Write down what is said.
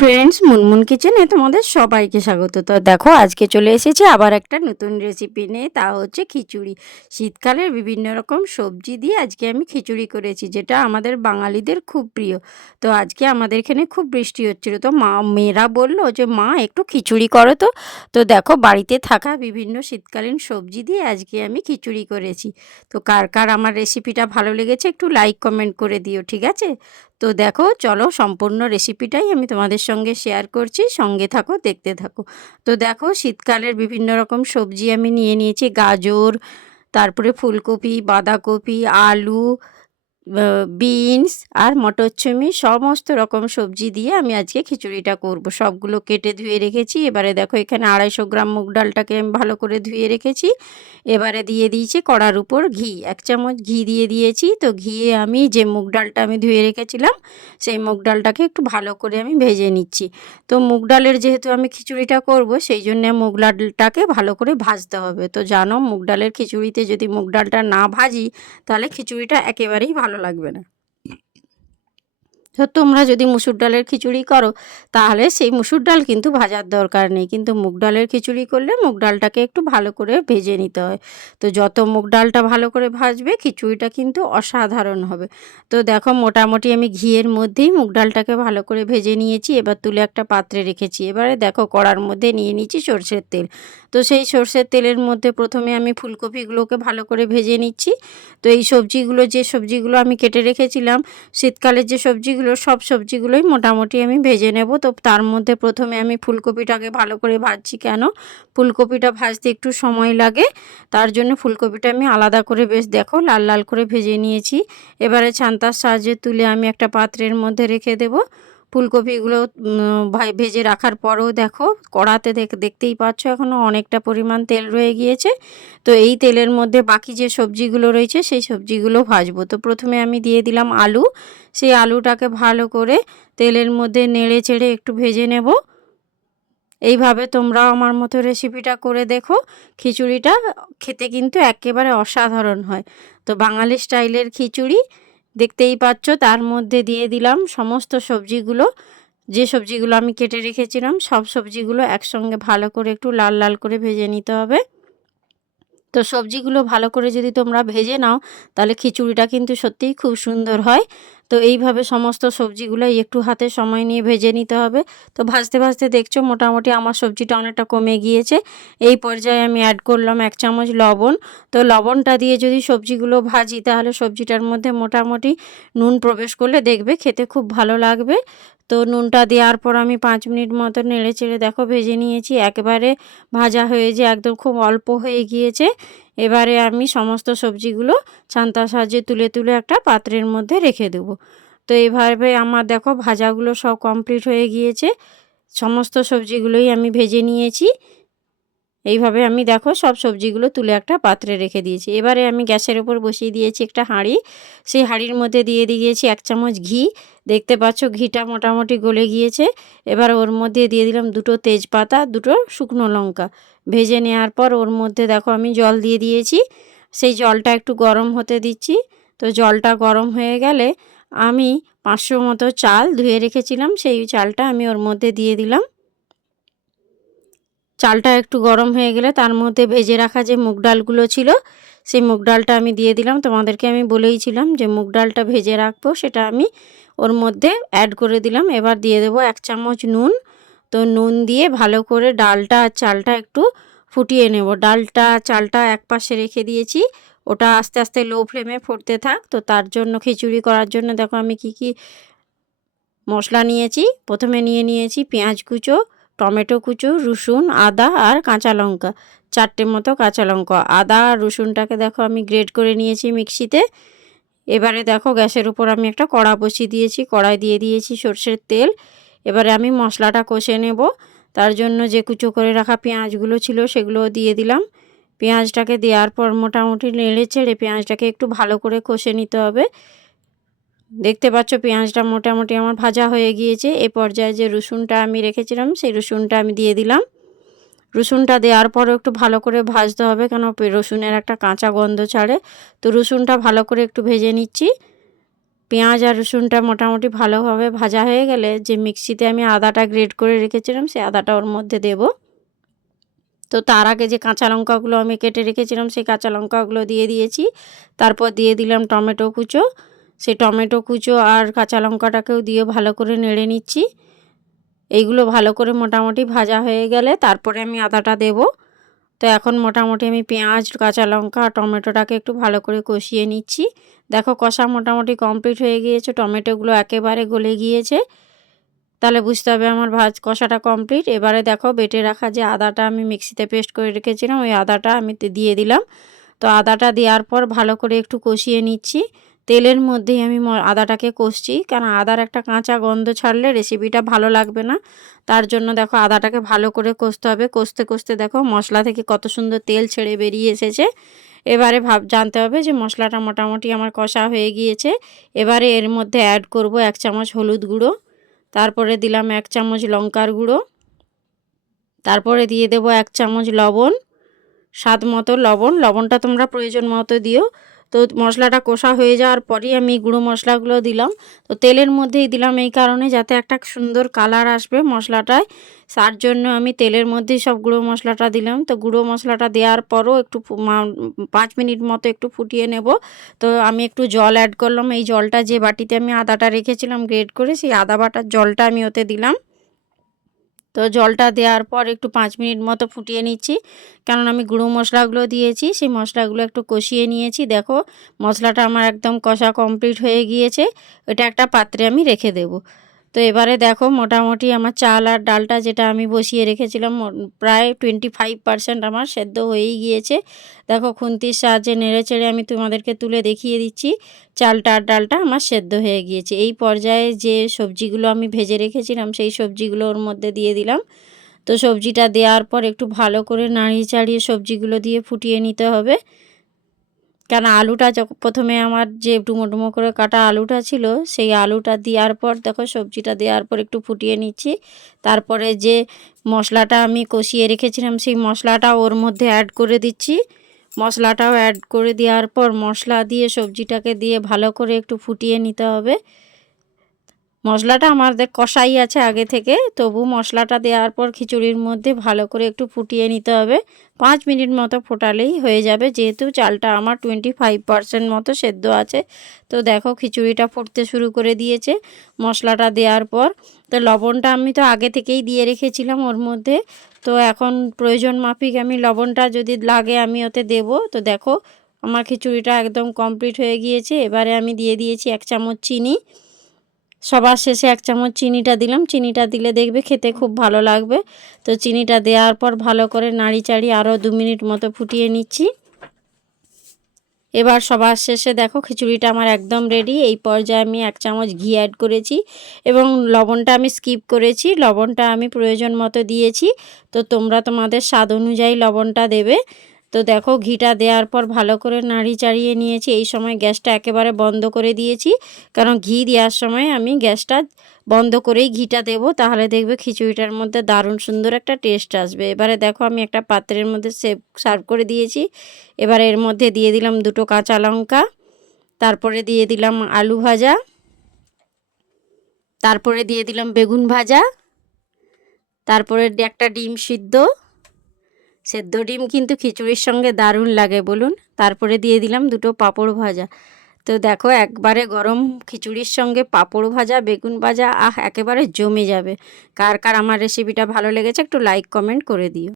Friends Munmun কিচেনে তোমাদের সবাইকে স্বাগত। তো দেখো, আজকে চলে এসেছে আবার একটা নতুন রেসিপি নিয়ে, তা হচ্ছে খিচুড়ি। শীতকালের বিভিন্ন রকম সবজি দিয়ে আজকে আমি খিচুড়ি করেছি, যেটা আমাদের বাঙালিদের খুব প্রিয়। তো আজকে আমাদের এখানে খুব বৃষ্টি হচ্ছিল, তো মা, মেয়েরা বলল যে, মা, একটু খিচুড়ি করো তো। তো দেখো, বাড়িতে থাকা বিভিন্ন শীতকালীন সবজি দিয়ে আজকে আমি খিচুড়ি করেছি। তো কার কার আমার রেসিপিটা ভালো লেগেছে, একটু লাইক কমেন্ট করে দিও, ঠিক আছে? তো দেখো, চলো সম্পূর্ণ রেসিপিটাই আমি তোমাদের সঙ্গে শেয়ার করছি। সঙ্গে থাকো, দেখতে থাকো। তো দেখো, শীতকালের বিভিন্ন রকম সবজি আমি নিয়ে নিয়েছি। গাজর, তারপরে ফুলকপি, বাঁধাকপি, আলু বিনস আর মটরছুমি সমস্ত রকম সবজি দিয়ে আমি আজকে খিচুড়িটা করব। সবগুলো কেটে ধুয়ে রেখেছি। এবারে দেখো এখানে আড়াইশো গ্রাম মুগ ডালটাকে আমি ভালো করে ধুয়ে রেখেছি। এবারে দিয়ে দিয়েছি কড়ার উপর ঘি। এক চামচ ঘি দিয়ে দিয়েছি। তো ঘিয়ে আমি যে মুগ ডালটা আমি ধুয়ে রেখেছিলাম, সেই মুগ ডালটাকে একটু ভালো করে আমি ভেজে নিচ্ছি। তো মুগ ডালের যেহেতু আমি খিচুড়িটা করব, সেই জন্য মুগ ডালটাকে ভালো করে ভাজতে হবে। তো জানো মুগ ডালের খিচুড়িতে যদি মুগ ডালটা না ভাজি, তাহলে খিচুড়িটা একেবারেই ভালো লাগবে না। তো তোমরা যদি মুসুর ডালের খিচুড়ি করো, তাহলে সেই মুসুর ডাল কিন্তু ভাজার দরকার নেই। কিন্তু মুগ ডালের খিচুড়ি করলে মুগ ডালটাকে একটু ভালো করে ভেজে নিতে হয়। তো যত মুগ ডালটা ভালো করে ভাজবে, খিচুড়িটা কিন্তু অসাধারণ হবে। তো দেখো, মোটামুটি আমি ঘিয়ের মধ্যেই মুগ ডালটাকে ভালো করে ভেজে নিয়েছি। এবার তুলে একটা পাত্রে রেখেছি। এবারে দেখো, কড়ার মধ্যে নিয়ে নিয়েছি সর্ষের তেল। তো সেই সর্ষের তেলের মধ্যে প্রথমে আমি ফুলকপিগুলোকে ভালো করে ভেজে নিচ্ছি। তো এই সবজিগুলো, যে সবজিগুলো আমি কেটে রেখেছিলাম, শীতকালের যে সবজিগুলো সব সবজিগুলোই মোটামুটি আমি ভেজে নেব। তো তার মধ্যে প্রথমে আমি ফুলকপিটাকে ভালো করে ভাজছি কেন? ফুলকপিটা ভাজতে একটু সময় লাগে। তার জন্য ফুলকপিটা আমি আলাদা করে বেশ দেখো, লাল লাল করে ভেজে নিয়েছি। এবারে ছান্তার সাহায্যে তুলে আমি একটা পাত্রের মধ্যে রেখে দেবো। ফুলকপিগুলো ভাই, ভেজে রাখার পরেও দেখো, কড়াতে দেখ, দেখতেই পাচ্ছ এখনও অনেকটা পরিমাণ তেল রয়ে গিয়েছে। তো এই তেলের মধ্যে বাকি যে সবজিগুলো রয়েছে, সেই সবজিগুলো ভাজবো। তো প্রথমে আমি দিয়ে দিলাম আলু। সেই আলুটাকে ভালো করে তেলের মধ্যে নেড়ে চেড়ে একটু ভেজে নেব। এইভাবে তোমরাও আমার মতো রেসিপিটা করে দেখো। খিচুড়িটা খেতে কিন্তু একেবারে অসাধারণ হয়। তো বাঙালি স্টাইলের খিচুড়ি দেখতেই পাচ্ছ, তার মধ্যে দিয়ে দিলাম সমস্ত সবজিগুলো। যে সবজিগুলো আমি কেটে রেখেছিলাম, সব সবজিগুলো একসঙ্গে ভালো করে একটু লাল লাল করে ভেজে নিতে হবে। তো সবজিগুলো ভালো করে যদি তোমরা ভেজে নাও, তাহলে খিচুড়িটা কিন্তু সত্যিই খুব সুন্দর হয়। তো এইভাবে সমস্ত সবজিগুলো একটু হাতে সময় নিয়ে ভেজে নিতে হবে। তো ভাজতে ভাজতে দেখছ মোটামুটি আমার সবজিটা অনেকটা কমে গিয়েছে। এই পর্যায়ে আমি অ্যাড করলাম এক চামচ লবণ। তো লবণটা দিয়ে যদি সবজিগুলো ভাজি, তাহলে সবজিটার মধ্যে মোটামুটি নুন প্রবেশ করলে দেখবে খেতে খুব ভালো লাগবে। তো নুনটা দেওয়ার পর আমি পাঁচ মিনিট মতো নেড়ে চেড়ে দেখো ভেজে নিয়েছি। একবারে ভাজা হয়ে যে একদম খুব অল্প হয়ে গিয়েছে। এবারে আমি সমস্ত সবজিগুলো ছান্তার সাহায্যে তুলে তুলে একটা পাত্রের মধ্যে রেখে দেব। তো এভাবে আমার দেখো ভাজাগুলো সব কমপ্লিট হয়ে গিয়েছে। সমস্ত সবজিগুলোই আমি ভেজে নিয়েছি। এইভাবে আমি দেখো সব সবজিগুলো তুলে একটা পাত্রে রেখে দিয়েছি। এবারে আমি গ্যাসের ওপর বসিয়ে দিয়েছি একটা হাঁড়ি। সেই হাঁড়ির মধ্যে দিয়ে দিয়েছি এক চামচ ঘি। দেখতে পাচ্ছ ঘিটা মোটামুটি গলে গিয়েছে। এবার ওর মধ্যে দিয়ে দিলাম দুটো তেজপাতা, দুটো শুকনো লঙ্কা। ভেজে নেওয়ার পর ওর মধ্যে দেখো আমি জল দিয়ে দিয়েছি। সেই জলটা একটু গরম হতে দিচ্ছি। তো জলটা গরম হয়ে গেলে আমি পাঁচশো মতো চাল ধুয়ে রেখেছিলাম। সেই চালটা আমি ওর মধ্যে দিয়ে দিলাম। চালটা একটু গরম হয়ে গেলে তার মধ্যে ভেজে রাখা যে মুগ ডালগুলো ছিল, সেই মুগ ডালটা আমি দিয়ে দিলাম। তোমাদেরকে আমি বলেইছিলাম যে মুগ ডালটা ভেজে রাখব, সেটা আমি ওর মধ্যে অ্যাড করে দিলাম। এবার দিয়ে দেবো এক চামচ নুন। তো নুন দিয়ে ভালো করে ডালটা আর চালটা একটু ফুটিয়ে নেব। ডালটা, চালটা এক পাশে রেখে দিয়েছি। ওটা আস্তে আস্তে লো ফ্লেমে ফুটতে থাক। তো তার জন্য খিচুড়ি করার জন্য দেখো আমি কি কি মশলা নিয়েছি। প্রথমে নিয়ে নিয়েছি পেঁয়াজ কুচো টমেটো কুচো, রসুন, আদা আর কাঁচা লঙ্কা। চারটে মতো কাঁচা লঙ্কা। আদা আর রসুনটাকে দেখো আমি গ্রেড করে নিয়েছি মিক্সিতে। এবারে দেখো গ্যাসের উপর আমি একটা কড়া বসিয়ে দিয়েছি। কড়াই দিয়ে দিয়েছি সর্ষের তেল। এবারে আমি মশলাটা কষে নেব। তার জন্য যে কুচো করে রাখা পেঁয়াজগুলো ছিল সেগুলো দিয়ে দিলাম। পেঁয়াজটাকে দেওয়ার পর মোটামুটি নেড়ে ছেড়ে পেঁয়াজটাকে একটু ভালো করে কষে নিতে হবে। দেখতে পাচ্ছ পেঁয়াজটা মোটামুটি আমার ভাজা হয়ে গিয়েছে। এ পর্যায়ে যে রসুনটা আমি রেখেছিলাম, সেই রসুনটা আমি দিয়ে দিলাম। রসুনটা দেওয়ার পরও একটু ভালো করে ভাজতে হবে, কেন রসুনের একটা কাঁচা গন্ধ ছাড়ে। তো রসুনটা ভালো করে একটু ভেজে নিচ্ছি। পেঁয়াজ আর রসুনটা মোটামুটি ভালোভাবে ভাজা হয়ে গেলে যে মিক্সিতে আমি আদাটা গ্রেড করে রেখেছিলাম সেই আদাটা ওর মধ্যে দেব। তো তার আগে যে কাঁচা লঙ্কাগুলো আমি কেটে রেখেছিলাম, সেই কাঁচা লঙ্কাগুলো দিয়ে দিয়েছি। তারপর দিয়ে দিলাম টমেটো কুচো। সেই টমেটো কুচো আর কাঁচা লঙ্কাটাকেও দিয়ে ভালো করে নেড়ে নিচ্ছি। এইগুলো ভালো করে মোটামুটি ভাজা হয়ে গেলে তারপরে আমি আদাটা দেব। তো এখন মোটামুটি আমি পেঁয়াজ, কাঁচা লঙ্কা টমেটোটাকে একটু ভালো করে কষিয়ে নিচ্ছি। দেখো কষা মোটামুটি কমপ্লিট হয়ে গিয়েছে, টমেটোগুলো একেবারে গলে গিয়েছে। তাহলে বুঝতে হবে আমার ভাজ, কষাটা কমপ্লিট। এবারে দেখো বেটে রাখা যে আদাটা আমি মিক্সিতে পেস্ট করে রেখেছিলাম, ওই আদাটা আমি দিয়ে দিলাম। তো আদাটা দেওয়ার পর ভালো করে একটু কষিয়ে নিচ্ছি। তেলের মধ্যেই আমি আদাটাকে কষছি। কারণ আদার একটা কাঁচা গন্ধ ছাড়লে রেসিপিটা ভালো লাগবে না। তার জন্য দেখো আদাটাকে ভালো করে কষতে হবে। কষতে কষতে দেখো মশলা থেকে কত সুন্দর তেল ছেড়ে বেরিয়ে এসেছে। এবারে ভাব, জানতে হবে যে মশলাটা মোটামুটি আমার কষা হয়ে গিয়েছে। এবারে এর মধ্যে অ্যাড করব এক চামচ হলুদ গুঁড়ো। তারপরে দিলাম এক চামচ লঙ্কার গুঁড়ো। তারপরে দিয়ে দেব এক চামচ লবণ। স্বাদ মতো লবণ। লবণটা তোমরা প্রয়োজন মতো দিও। তো মশলাটা কষা হয়ে যাওয়ার পরই আমি গুঁড়ো মশলাগুলো দিলাম। তো তেলের মধ্যেই দিলাম এই কারণে যাতে একটা সুন্দর কালার আসবে মশলাটায়। তার জন্য আমি তেলের মধ্যেই সব গুঁড়ো মশলাটা দিলাম। তো গুঁড়ো মশলাটা দেওয়ার পরও একটু পাঁচ মিনিট মতো একটু ফুটিয়ে নেব। তো আমি একটু জল অ্যাড করলাম। এই জলটা যে বাটিতে আমি আদাটা রেখেছিলাম গ্রেড করে, সেই আদা বাটার জলটা আমি ওতে দিলাম। তো জলটা দেওয়ার পর একটু পাঁচ মিনিট মতো ফুটিয়ে নিচ্ছি। কারণ আমি গুঁড়ো মশলাগুলো দিয়েছি, সেই মশলাগুলো একটু কষিয়ে নিয়েছি। দেখো, মশলাটা আমার একদম কষা কমপ্লিট হয়ে গিয়েছে। এটা একটা পাত্রে আমি রেখে দেবো। তো এবারে দেখো মোটামুটি আমার চাল আর ডালটা যেটা আমি বসিয়ে রেখেছিলাম প্রায় টোয়েন্টি ফাইভ পারসেন্ট আমার সেদ্ধ হয়েই গিয়েছে। দেখো খুন্তির সাহায্যে নেড়ে চেড়ে আমি তোমাদেরকে তুলে দেখিয়ে দিচ্ছি, চালটা আর ডালটা আমার সেদ্ধ হয়ে গিয়েছে। এই পর্যায়ে যে সবজিগুলো আমি ভেজে রেখেছিলাম, সেই সবজিগুলো ওর মধ্যে দিয়ে দিলাম। তো সবজিটা দেওয়ার পর একটু ভালো করে নাড়িয়ে চাড়িয়ে সবজিগুলো দিয়ে ফুটিয়ে নিতে হবে। কেন আলুটা প্রথমে আমার যে ডুমো ডুমো করে কাটা আলুটা ছিল, সেই আলুটা দেওয়ার পর দেখো সবজিটা দেওয়ার পর একটু ফুটিয়ে নিচ্ছি। তারপরে যে মশলাটা আমি কষিয়ে রেখেছিলাম, সেই মশলাটা ওর মধ্যে অ্যাড করে দিচ্ছি। মশলাটাও অ্যাড করে দেওয়ার পর মশলা দিয়ে সবজিটাকে দিয়ে ভালো করে একটু ফুটিয়ে নিতে হবে। মশলাটা আমাদের কষাই আছে আগে থেকে। তবু মশলাটা দেওয়ার পর খিচুড়ির মধ্যে ভালো করে একটু ফুটিয়ে নিতে হবে। পাঁচ মিনিট মতো ফোটালেই হয়ে যাবে। যেহেতু চালটা আমার টোয়েন্টি ফাইভ পারসেন্ট মতো সেদ্ধ আছে, তো দেখো খিচুড়িটা ফুটতে শুরু করে দিয়েছে মশলাটা দেওয়ার পর। তো লবণটা আমি তো আগে থেকেই দিয়ে রেখেছিলাম ওর মধ্যে। তো এখন প্রয়োজন মাফিক আমি লবণটা যদি লাগে আমি ওতে দেব। তো দেখো আমার খিচুড়িটা একদম কমপ্লিট হয়ে গিয়েছে। এবারে আমি দিয়ে দিয়েছি এক চামচ চিনি। সবার শেষে এক চামচ চিনিটা দিলাম। চিনিটা দিলে দেখবে খেতে খুব ভালো লাগবে। তো চিনিটা দেওয়ার পর ভালো করে নাড়ি চাড়ি আরও দু মিনিট মতো ফুটিয়ে নিচ্ছি। এবার সবার শেষে দেখো খিচুড়িটা আমার একদম রেডি এই পর্যায়ে আমি এক চামচ ঘি অ্যাড করেছি এবং লবণটা আমি স্কিপ করেছি। লবণটা আমি প্রয়োজন মতো দিয়েছি। তো তোমরা তোমাদের স্বাদ অনুযায়ী লবণটা দেবে। তো দেখো ঘিটা দেওয়ার পর ভালো করে নাড়ি চাড়িয়ে নিয়েছি। এই সময় গ্যাসটা একেবারে বন্ধ করে দিয়েছি। কারণ ঘি দেওয়ার সময় আমি গ্যাসটা বন্ধ করেই ঘিটা দেব। তাহলে দেখবে খিচুড়িটার মধ্যে দারুণ সুন্দর একটা টেস্ট আসবে। এবারে দেখো আমি একটা পাত্রের মধ্যে সেভ, সার্ভ করে দিয়েছি। এবার এর মধ্যে দিয়ে দিলাম দুটো কাঁচা লঙ্কা। তারপরে দিয়ে দিলাম আলু ভাজা। তারপরে দিয়ে দিলাম বেগুন ভাজা। তারপরে একটা ডিম সিদ্ধ। সেদ্ধ ডিম কিন্তু খিচুড়ির সঙ্গে দারুণ লাগে, বলুন। তারপরে দিয়ে দিলাম দুটো পাঁপড় ভাজা। তো দেখো, একবারে গরম খিচুড়ির সঙ্গে পাঁপড় ভাজা, বেগুন ভাজা, আহ, একেবারে জমে যাবে। কার কার আমার রেসিপিটা ভালো লেগেছে একটু লাইক কমেন্ট করে দিও।